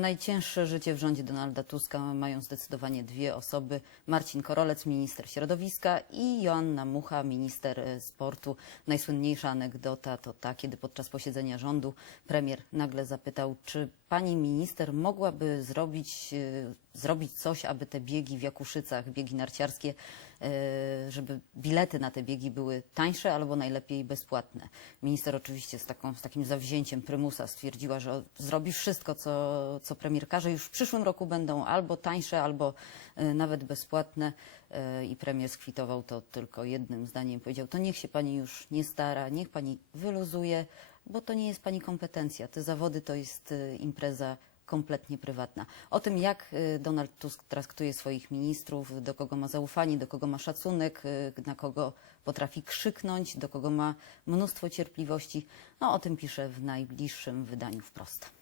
najcięższe życie w rządzie Donalda Tuska mają zdecydowanie dwie osoby. Marcin Korolec, minister środowiska i Joanna Mucha, minister e, sportu. Najsłynniejsza anegdota to ta, kiedy podczas posiedzenia rządu premier nagle zapytał, czy pani minister mogłaby zrobić, e, zrobić coś, aby te biegi w Jakuszycach, biegi narciarskie, e, żeby bilety na te biegi były tańsze albo najlepiej bezpłatne. Minister oczywiście z, taką, z takim zawzięciem prymusa stwierdziła, że zrobi wszystko, co, co premier każe. Już w przyszłym roku będą albo tańsze, albo e, nawet bezpłatne. E, I premier skwitował to tylko jednym zdaniem. Powiedział, to niech się pani już nie stara, niech pani wyluzuje, bo to nie jest pani kompetencja. Te zawody to jest e, impreza kompletnie prywatna. O tym, jak y, Donald Tusk traktuje swoich ministrów, do kogo ma zaufanie, do kogo ma szacunek, y, na kogo potrafi krzyknąć, do kogo ma mnóstwo cierpliwości, no o tym pisze w najbliższym wydaniu wprost.